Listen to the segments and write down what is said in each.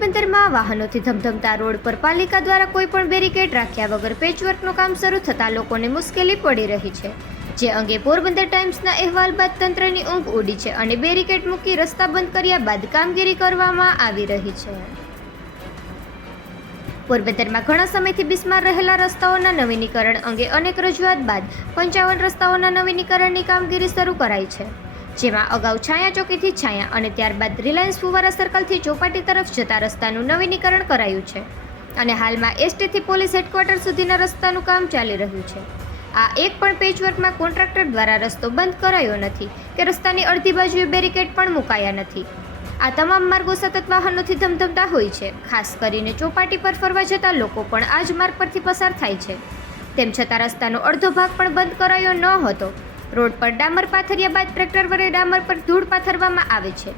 વાહનોથી ધમધમતા road પર પાલિકા દ્વારા કોઈ પણ બેરિકેડ રાખ્યા વગર પેચવર્કનું કામ શરૂ થતાં લોકોને મુશ્કેલી પડી રહી છે. જે અંગે પોરબંદર ટાઈમ્સના અહેવાલ બાદ તંત્રની ઊંઘ ઉડી છે અને બેરિકેડ મૂકી રસ્તા બંધ કર્યા બાદ કામગીરી કરવામાં આવી રહી છે. પોરબંદરમાં ઘણા સમયથી બિસ્માર રહેલા રસ્તાઓના નવીનીકરણ અંગે અનેક રજૂઆત બાદ પંચાવન રસ્તાઓના નવીનીકરણની કામગીરી શરૂ કરાઈ છે. જેમાં અગાઉ છાયા ચોકીથી છાયા અને ત્યારબાદ રિલાયન્સ ફુવારા સર્કલથી ચોપાટી તરફ જતા રસ્તાનું નવીનીકરણ કરાયું છે અને હાલમાં એસટીથી પોલીસ હેડક્વાર્ટર સુધીના રસ્તાનું કામ ચાલી રહ્યું છે. આ એક પણ પેચવર્કમાં કોન્ટ્રાક્ટર દ્વારા રસ્તો બંધ કરાયો નથી કે રસ્તાની અડધી બાજુએ બેરિકેડ પણ મુકાયા નથી. આ તમામ માર્ગો સતત વાહનોથી ધમધમતા હોય છે, ખાસ કરીને ચોપાટી પર ફરવા જતા લોકો પણ આ જ માર્ગ પરથી પસાર થાય છે. તેમ છતાં રસ્તાનો અડધો ભાગ પણ બંધ કરાયો ન હતો. રોડ પર ડામર પાથર્યા બાદ ટ્રેક્ટર વડે ડામર પર ધૂળ પાથરવામાં આવે છે.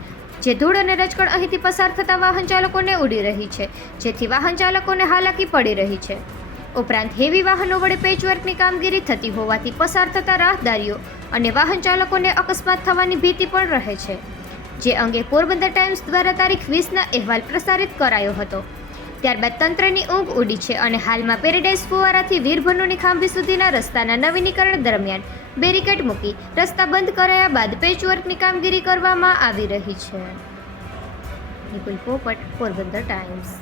જે ધૂળ અને રજકણ અહીંથી પસાર થતા વાહન ચાલકોને ઉડી રહી છે, જેથી વાહન ચાલકોને હાલાકી પડી રહી છે. ઉપરાંત હેવી વાહનો વડે પેચવર્કની કામગીરી થતી હોવાથી પસાર થતા રાહદારીઓ અને વાહન ચાલકોને અકસ્માત થવાની ભીતિ પણ રહે છે. જે અંગે પોરબંદર ટાઈમ્સ દ્વારા તારીખ વીસના અહેવાલ પ્રસારિત કરાયો હતો. ત્યારબાદ તંત્રની ઊંઘ ઉડી છે અને હાલમાં પેરેડાઇઝ ફુવારાથી વીરભનુની ખાંભી સુધીના રસ્તાના નવીનીકરણ દરમિયાન બેરિકેડ મૂકી રસ્તા બંધ કરાયા બાદ પેચવર્કની કામગીરી કરવામાં આવી રહી છે. નિકુલ પોપટ પોરબંદર ટાઈમ્સ.